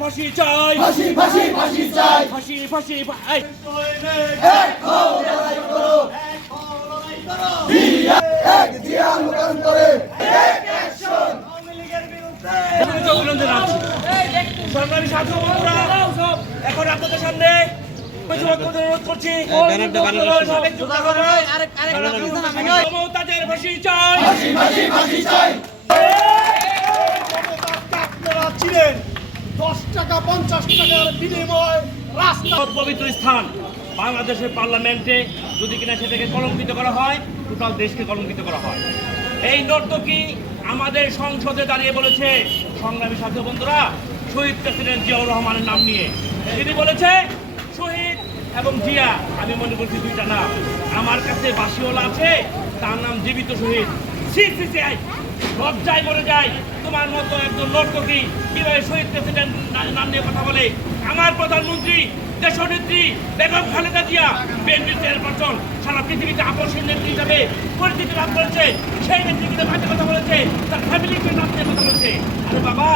ফাঁসি চাই, ফাঁসি ফাঁসি ফাঁসি চাই, ফাঁসি ফাঁসি এক হও লড়াই করো, এক জিয়া লোকান্তরে, এক অ্যাকশন। অভিনন্দন জানাচ্ছি। সংগ্রামী সাথী বন্ধুরা, এখন আপনাদের সামনে অনুরোধ করছি সাবেক মমতাজের ফাঁসি চাই, ফাঁসি ফাঁসি ফাঁসি চাই। আপনারা ছিলেন 10 টাকা 50 টাকার বিনিময় রাস্তা পবিত্র স্থান বাংলাদেশের পার্লামেন্টে যদি কিনা সেটাকে কলঙ্কিত করা হয়, টোটাল দেশকে কলঙ্কিত করা হয়। এই নর্তকী আমাদের সংসদে দাঁড়িয়ে বলেছে, সংগ্রামী সাথী বন্ধুরা, শহীদ প্রেসিডেন্ট জিয়াউর রহমানের নাম নিয়ে তিনি বলেছে শহীদ এবং জিয়া। আমি মনে করছি দুইটা নাম, আমার কাছে বাসিওয়ালা আছে, তার নাম জীবিত শহীদ। সিসিসিআই লজ্জায় মরে যায়, তোমার মতো একজন নর্তকী কিভাবে শহীদ প্রেসিডেন্ট নাম নিয়ে কথা বলে। আমার প্রধানমন্ত্রী দেশনেত্রী বেগম খালেদা জিয়া বিএনপি চেয়ারপারসন, সারা পৃথিবীতে আপসীন নেত্রী হিসাবে পরিচিতি লাভ করেছে, সেই নেত্রীকে বাজে কথা বলেছে, তার ফ্যামিলিকে নাম নিয়ে কথা বলেছে। আরে বাবা,